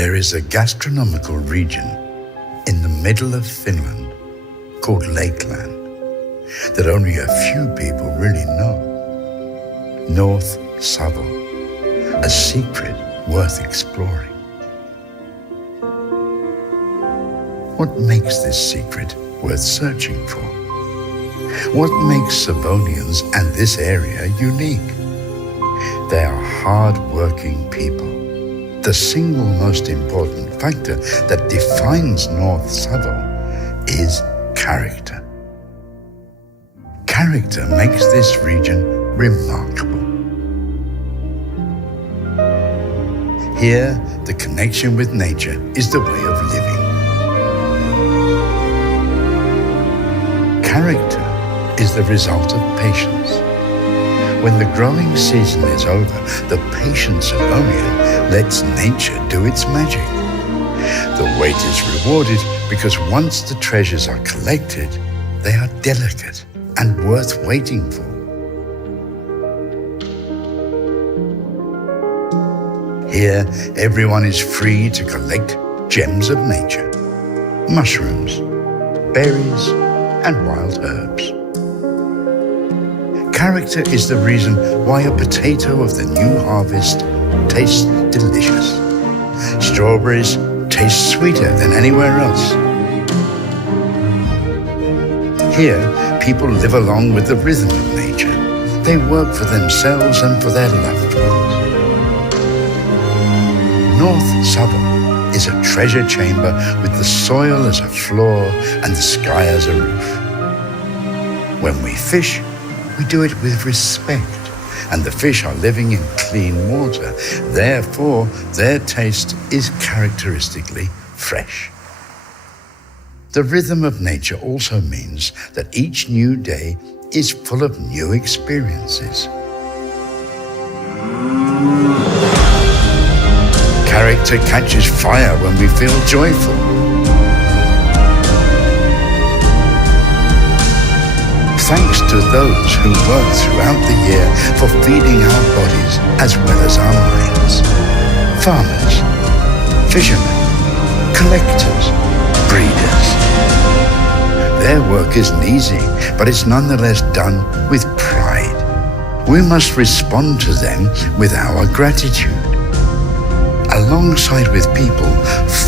There is a gastronomical region in the middle of Finland called Lakeland that only a few people really know. North Savo, a secret worth exploring. What makes this secret worth searching for? What makes Savonians and this area unique? They are hard-working people. The single most important factor that defines North Savo is character. Character makes this region remarkable. Here, the connection with nature is the way of living. Character is the result of patience. When the growing season is over, the patient Savonian lets nature do its magic. The wait is rewarded because once the treasures are collected, they are delicate and worth waiting for. Here, everyone is free to collect gems of nature, mushrooms, berries, and wild herbs. Character is the reason why a potato of the new harvest tastes delicious. Strawberries taste sweeter than anywhere else. Here, people live along with the rhythm of nature. They work for themselves and for their loved ones. North Savo is a treasure chamber with the soil as a floor and the sky as a roof. When we fish, we do it with respect, and the fish are living in clean water. Therefore, their taste is characteristically fresh. The rhythm of nature also means that each new day is full of new experiences. Character catches fire when we feel joyful. Thanks to those who work throughout the year for feeding our bodies as well as our minds. Farmers, fishermen, collectors, breeders. Their work isn't easy, but it's nonetheless done with pride. We must respond to them with our gratitude. Alongside with people,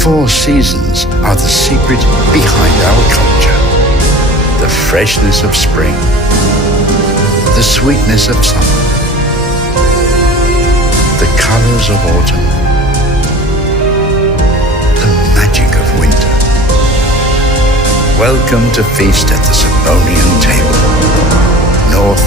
4 seasons are the secret behind our culture. The freshness of spring, the sweetness of summer, the colors of autumn, the magic of winter. Welcome to feast at the Savonian table, North